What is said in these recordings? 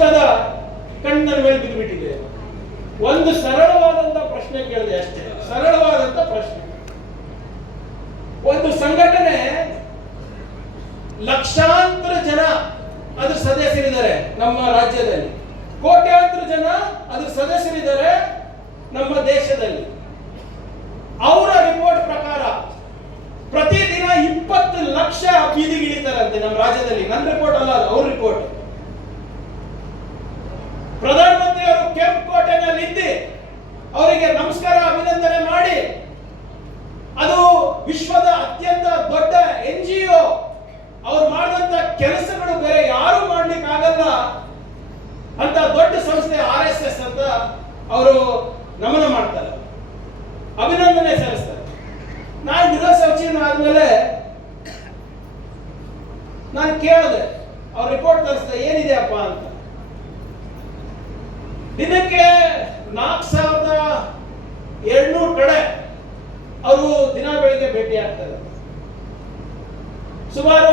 ರಾಷ್ಟ್ರದ ಕಣ್ಣ ಮೇಲೆ ಬಿದ್ದುಬಿಟ್ಟಿದೆ. ಒಂದು ಸರಳವಾದಂತ ಪ್ರಶ್ನೆ ಕೇಳಿದೆ ಅಷ್ಟೇ, ಸರಳವಾದಂತ ಪ್ರಶ್ನೆ. ಒಂದು ಸಂಘಟನೆ ಲಕ್ಷಾಂತರ ಜನ ಅದ್ರ ಸದಸ್ಯರಿದ್ದಾರೆ ನಮ್ಮ ರಾಜ್ಯದಲ್ಲಿ, ಕೋಟ್ಯಾಂತರ ಜನ ಅದ್ರ ಸದಸ್ಯರಿದ್ದಾರೆ ನಮ್ಮ ದೇಶದಲ್ಲಿ. ಅವರ ರಿಪೋರ್ಟ್ ಪ್ರಕಾರ ಪ್ರತಿದಿನ 20 ಲಕ್ಷ ಬೀದಿಗಿಳಿತಾರಂತೆ ನಮ್ಮ ರಾಜ್ಯದಲ್ಲಿ. ನನ್ನ ರಿಪೋರ್ಟ್ ಅಲ್ಲ, ಅವ್ರ ರಿಪೋರ್ಟ್. ಪ್ರಧಾನಮಂತ್ರಿ ಅವರು ಕೆಂಪುಕೋಟೆನಲ್ಲಿ ಇದ್ದು ಅವರಿಗೆ ನಮಸ್ಕಾರ ಅಭಿನಂದನೆ ಮಾಡಿ, ಅದು ವಿಶ್ವದ ಅತ್ಯಂತ ದೊಡ್ಡ NGO, ಅವ್ರು ಮಾಡಿದಂತ ಕೆಲಸಗಳು ಬೇರೆ ಯಾರು ಮಾಡ್ಲಿಕ್ಕೆ ಆಗಲ್ಲ ಅಂತ ದೊಡ್ಡ ಸಂಸ್ಥೆ RSS ಅಂತ ಅವರು ನಮನ ಮಾಡ್ತಾರೆ, ಅಭಿನಂದನೆ ಸಲ್ಲಿಸ್ತಾರೆ. ನಾನು ಗೃಹ ಸಚಿವ ಆದ್ಮೇಲೆ ನಾನು ಕೇಳಿದೆ, ಅವ್ರ ರಿಪೋರ್ಟ್ ತರಿಸಿದೆ, ಏನಿದೆ ಅಪ್ಪ ಅಂತ. ದಿನಕ್ಕೆ 4700 ಕಡೆ ಅವರು ದಿನ ಬೆಳಿಗ್ಗೆ ಭೇಟಿ ಆಗ್ತಾರೆ. ಸುಮಾರು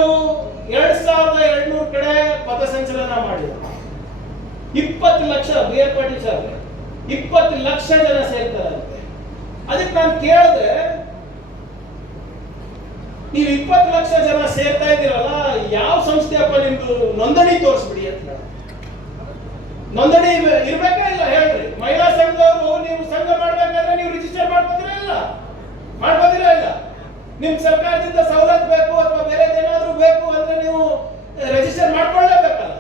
2200 ಕಡೆ ಪಥಸಂಚಲನ ಮಾಡಿದ್ದಾರೆ. 20 ಲಕ್ಷ BR ಪಾಟೀಲ್ ಸರ್ 20 ಲಕ್ಷ ಜನ ಸೇರ್ತಾರಂತೆ. ಅದಕ್ಕೆ ನಾನು ಕೇಳಿದೆ, ನೀವು 20 ಲಕ್ಷ ಜನ ಸೇರ್ತಾ ಇದ್ದೀರಲ್ಲ, ಯಾವ ಸಂಸ್ಥೆಯಪ್ಪ ನಿಮ್ದು ನೋಂದಣಿ ತೋರಿಸ್ಬಿಡಿ ಅಂತ. ನೋಂದಣಿ ಇರ್ಬೇಕಾ ಇಲ್ಲ ಹೇಳ್ರಿ? ಮಹಿಳಾ ಸಂಘದವರು ನೀವು ಸಂಘ ಮಾಡ್ಬೇಕಾದ್ರೆ ನೀವು ರಿಜಿಸ್ಟರ್ ಮಾಡ್ಬೋದಿರಾ ಇಲ್ಲ? ಮಾಡ್ಬೋದಿರಾ ಇಲ್ಲ? ನಿಮ್ ಸರ್ಕಾರದಿಂದ ಸವಲತ್ತು ಬೇಕು ಅಥವಾ ಬೇರೆ ಏನಾದ್ರೂ ಬೇಕು ಅಂದ್ರೆ ನೀವು ರಿಜಿಸ್ಟರ್ ಮಾಡ್ಕೊಳ್ಳೇಬೇಕಲ್ಲ.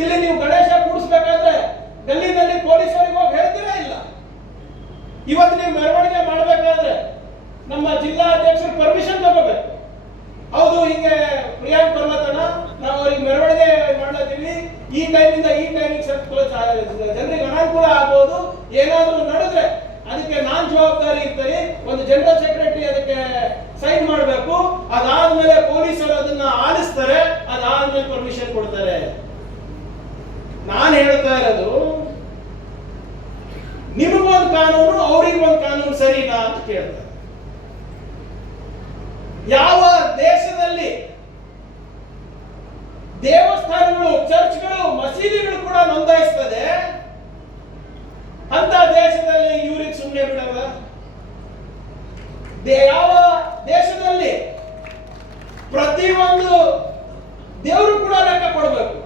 ಇಲ್ಲಿ ನೀವು ಗಣೇಶ ಕೂಡಿಸ್ಬೇಕಾದ್ರೆ ಗಲ್ಲಿನಲ್ಲಿ ಪೊಲೀಸರಿಗೆ ಹೋಗಿ ಹೇಳ್ತೀರಾ ಇಲ್ಲ? ಇವತ್ತು ನೀವು ಮೆರವಣಿಗೆ ಮಾಡ್ಬೇಕಾದ್ರೆ ನಮ್ಮ ಜಿಲ್ಲಾ ಅಧ್ಯಕ್ಷರು ಪರ್ಮಿಷನ್ ತಗೋಬೇಕು. ಹೌದು, ಹಿಂಗೆ ಪ್ರಿಯಾಂಕ್ ಪರ್ವತನ ನಾವು ಅವ್ರಿಗೆ ಮೆರವಣಿಗೆ ಮಾಡ್ಲತ್ತೀವಿ, ಈ ಟೈಮಿಂದ ಈ ಟೈಮಿಗೆ ಜನರಿಗೆ ಅನಾನುಕೂಲ ಆಗ್ಬೋದು, ಏನಾದ್ರೂ ನಡೆದ್ರೆ ಅದಕ್ಕೆ ನಾನ್ ಜವಾಬ್ದಾರಿ ಇರ್ತಾರೆ. ಒಂದು ಜನರಲ್ ಸೆಕ್ರೆಟರಿ ಅದಕ್ಕೆ ಸೈನ್ ಮಾಡಬೇಕು. ಅದಾದ್ಮೇಲೆ ಪೊಲೀಸರು ಅದನ್ನ ಆಲಿಸ್ತಾರೆ, ಅದಾದ್ಮೇಲೆ ಪರ್ಮಿಷನ್ ಕೊಡ್ತಾರೆ. ನಾನು ಹೇಳ್ತಾ ಇರೋದು, ನಿಮಗೊಂದು ಕಾನೂನು ಅವ್ರಿಗೊಂದು ಕಾನೂನು ಸರಿನಾ ಅಂತ ಕೇಳ್ತಾರೆ. ಯಾವ ದೇಶದಲ್ಲಿ ದೇವಸ್ಥಾನಗಳು, ಚರ್ಚ್ಗಳು, ಮಸೀದಿಗಳು ಕೂಡ ನೋಂದಾಯಿಸ್ತದೆ ಅಂತ ದೇಶದಲ್ಲಿ ಇವ್ರಿಗೆ ಸುಮ್ಮನೆ ಬಿಡಲ್ಲ? ಯಾವ ದೇಶದಲ್ಲಿ ಪ್ರತಿಯೊಂದು ದೇವರು ಕೂಡ ಲೆಕ್ಕ ಕೊಡಬೇಕು,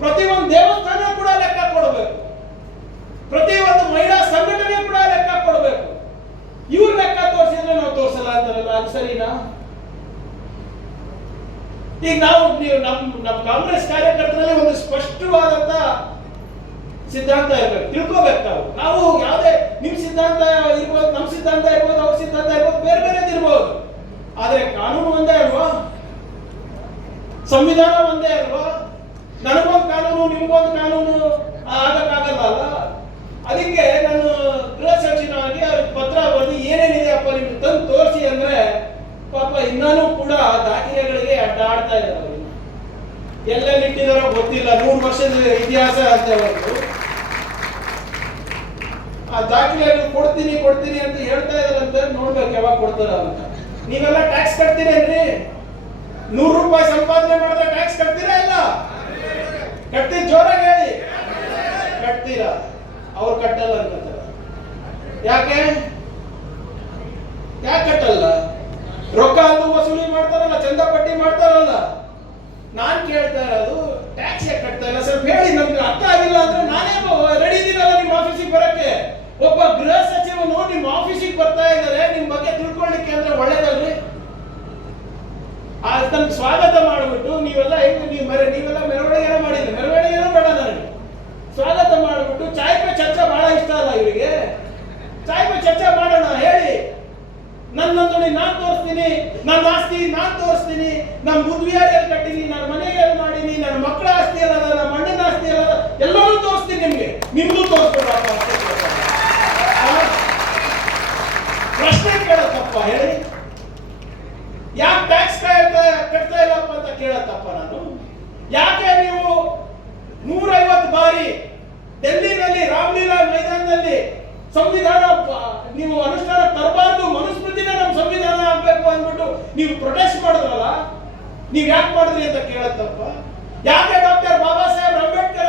ಪ್ರತಿಯೊಂದು ದೇವಸ್ಥಾನ ಕೂಡ ಲೆಕ್ಕ ಕೊಡಬೇಕು, ಪ್ರತಿಯೊಂದು ಮಹಿಳಾ ಸಂಘಟನೆ ಕೂಡ ಲೆಕ್ಕ ಕೊಡಬೇಕು. ಇವ್ರು ಲೆಕ್ಕ ತೋರಿಸಿದ್ರೆ ನಾವು ತೋರಿಸಲ್ಲ ಅಂತಾರಲ್ಲ, ಅದು ಸರಿನಾ? ಈಗ ನಾವು ನಮ್ಮ ಕಾಂಗ್ರೆಸ್ ಕಾರ್ಯಕರ್ತರಲ್ಲಿ ಒಂದು ಸ್ಪಷ್ಟವಾದಂತ ಸಿದ್ಧಾಂತ ಇರ್ಬೇಕು, ತಿಳ್ಕೋಬೇಕು. ನಾವು ಯಾವುದೇ ನಿಮ್ ಸಿದ್ಧಾಂತ ಇರ್ಬೋದು, ನಮ್ಮ ಸಿದ್ಧಾಂತ ಇರ್ಬೋದು, ಅವ್ರ ಸಿದ್ಧಾಂತ ಇರ್ಬೋದು, ಬೇರೆ ಬೇರೆದು ಇರ್ಬೋದು. ಆದ್ರೆ ಕಾನೂನು ಒಂದೇ ಅಲ್ವಾ? ಸಂವಿಧಾನ ಒಂದೇ ಅಲ್ವಾ? ನನಗೊಂದು ಕಾನೂನು, ನಿಮ್ಗೊಂದು ಕಾನೂನು ಆಗಕ್ಕಾಗಲ್ಲ ಅಲ್ಲ. ಅದಕ್ಕೆ ನಾನು ಗೃಹ ಸಚಿವನಾಗಿ ಅವ್ರಿಗೆ ಪತ್ರ ಬರೆದು ಏನೇನಿದೆ ಅಪ್ಪ ನಿಮ್ಗೆ ತಂದು ತೋರಿಸಿ ಅಂದ್ರೆ, ಪಾಪ ಇನ್ನೂ ಕೂಡ ದಾಖಲೆಗಳಿಗೆ ಅಡ್ಡಾಡ್ತಾ ಇದ್ದಾರೆ. ಎಲ್ಲೆಲ್ಲಿ ಇಟ್ಟಿದಾರೋ ಗೊತ್ತಿಲ್ಲ, 100 ವರ್ಷದ ಇತಿಹಾಸ ಅಂತ ಅವರು ಆ ದಾಖಲೆಗಳು ಕೊಡ್ತೀನಿ ಅಂತ ಹೇಳ್ತಾ ಇದಾರಂತ. ನೋಡ್ಬೇಕು ಯಾವಾಗ ಕೊಡ್ತಾರ ಅಂತ. ನೀವೆಲ್ಲ ಟ್ಯಾಕ್ಸ್ ಕಟ್ತೀರೇನ್ರಿ? 100 ರೂಪಾಯಿ ಸಂಪಾದನೆ ಮಾಡಿದ್ರೆ ಟ್ಯಾಕ್ಸ್ ಕಟ್ತೀರಾ ಇಲ್ಲ? ಕಟ್ತೀರಿ? ಜೋರಾಗಿ ಹೇಳಿ. ಕಟ್ತೀರಾ? ಅವ್ರು ಕಟ್ಟಲ್ಲ ಅಂತಾರೆ. ಯಾಕೆ ಕಟ್ಟಲ್ಲ? ರೊಕ್ಕ ಅಂತೂ ವಸೂಲಿ ಮಾಡ್ತಾರಲ್ಲ, ಚಂದಪಟ್ಟಿ ಮಾಡ್ತಾರಲ್ಲ. ನಾನ್ ಕೇಳ್ತಾ ಇರೋದು, ಟ್ಯಾಕ್ಸ್ ಯಾಕೆ ಕಟ್ತಾ ಇಲ್ಲ? ಸ್ವಲ್ಪ ಹೇಳಿ, ನಮ್ಗೆ ಅರ್ಥ ಆಗಿಲ್ಲ ಅಂದ್ರೆ ನಾನೇ ರೆಡಿ ಇದೀನಲ್ಲ ನಿಮ್ಮ ಆಫೀಸಿಗೆ ಬರಕ್ಕೆ. ಒಬ್ಬ ಗೃಹ ಸಚಿವನು ನಿಮ್ಮ ಆಫೀಸಿಗೆ ಬರ್ತಾ ಇದ್ದಾರೆ, ನಿಮ್ ಬಗ್ಗೆ ತಿಳ್ಕೊಳ್ಳಿಕ್ಕೆ ಅಂದ್ರೆ ಒಳ್ಳೇದಲ್ರಿ? ನನ್ಗೆ ಸ್ವಾಗತ ಮಾಡ್ಬಿಟ್ಟು ನೀವೆಲ್ಲ ನೀವೆಲ್ಲ ಮೆರವಣಿಗೆ ಮಾಡಿದ್ರಿ, ಮೆರವಣಿಗೆನೂ ಬೇಡ ನನಗೆ, ಸ್ವಾಗತ ಮಾಡ್ಬಿಟ್ಟು ಚಾಯ್ ಪೇ ಚರ್ಚೆ ಬಹಳ ಇಷ್ಟ ಅಲ್ಲ ಇವರಿಗೆ. ಚಾಯ್ ಪೇ ಚರ್ಚೆ ಮಾಡೋಣ, ಹೇಳಿ. ನನ್ನ ನೋಂದಣಿ ನಾನ್ ತೋರಿಸ್ತೀನಿ, ನನ್ನ ಆಸ್ತಿ ನಾನ್ ತೋರಿಸ್ತೀನಿ, ನಮ್ಮ ಬುದ್ಧಿಯಾರಿಯಲ್ಲಿ ಕಟ್ಟಿನಿ, ನನ್ನ ಮನೆಯಲ್ಲಿ ಮಾಡೀನಿ, ನನ್ನ ಮಕ್ಕಳ ಆಸ್ತಿ ಅಲ್ಲ, ನಮ್ಮ ಅಣ್ಣನ ಆಸ್ತಿ ಅಲ್ಲ, ಎಲ್ಲರೂ ತೋರಿಸ್ತೀನಿ ನಿಮ್ಗೆ. ನಿಮ್ದು ತೋರಿಸ್ಕೊಡಪ್ಪ. ಪ್ರಶ್ನೆ ಕೇಳತ್ತಪ್ಪ, ಹೇಳಿ. ಯಾಕೆ ಟ್ಯಾಕ್ಸ್ ಕಟ್ತಾ ಇಲ್ಲಪ್ಪ ಅಂತ ಕೇಳತ್ತಪ್ಪ ನಾನು. ಯಾಕೆ ನೀವು 150 ಬಾರಿ ಡೆಲ್ಲಿನಲ್ಲಿ ರಾಮಲೀಲಾ ಮೈದಾನದಲ್ಲಿ ಸಂವಿಧಾನ ನೀವು ಅನುಷ್ಠಾನ ತರಬಾರ್ದು, ಮನುಸ್ಮೃತಿನ ನಮ್ಮ ಸಂವಿಧಾನ ಆಗ್ಬೇಕು ಅಂದ್ಬಿಟ್ಟು ನೀವು ಪ್ರೊಟೆಸ್ಟ್ ಮಾಡಿದ್ರಲ್ಲ, ನೀವ್ ಯಾಕೆ ಮಾಡಿದ್ರಿ ಅಂತ ಕೇಳತ್ತಪ್ಪ. ಯಾಕೆ ಡಾಕ್ಟರ್ ಬಾಬಾ ಸಾಹೇಬ್ ಅಂಬೇಡ್ಕರ್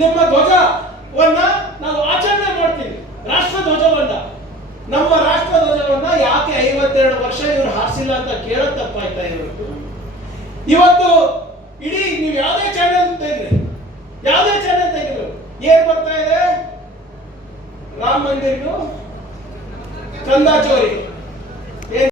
ನಿಮ್ಮ ಧ್ವಜವನ್ನ ನಾವು ಆಚರಣೆ ಮಾಡ್ತೀವಿ, ರಾಷ್ಟ್ರ ಧ್ವಜವನ್ನ. ನಮ್ಮ ರಾಷ್ಟ್ರ ಧ್ವಜವನ್ನ ಯಾಕೆ 52 ವರ್ಷ ಇವರು ಹಾರಿಸಿಲ್ಲ ಅಂತ ಕೇಳೋದು ತಪ್ಪಾಯ್ತಾ ಇವತ್ತು? ಇವತ್ತು ಇಡೀ ನೀವು ಯಾವುದೇ ಚಾನೆಲ್ ತೆಗ್ರಿ, ಯಾವುದೇ ಚಾನೆಲ್ ತೆಗೆದ್ರು ಏನ್ ಬರ್ತಾ ಇದೆ? ರಾಮ ಮಂದಿರನು ಚಂದಾ ಚೋರಿ,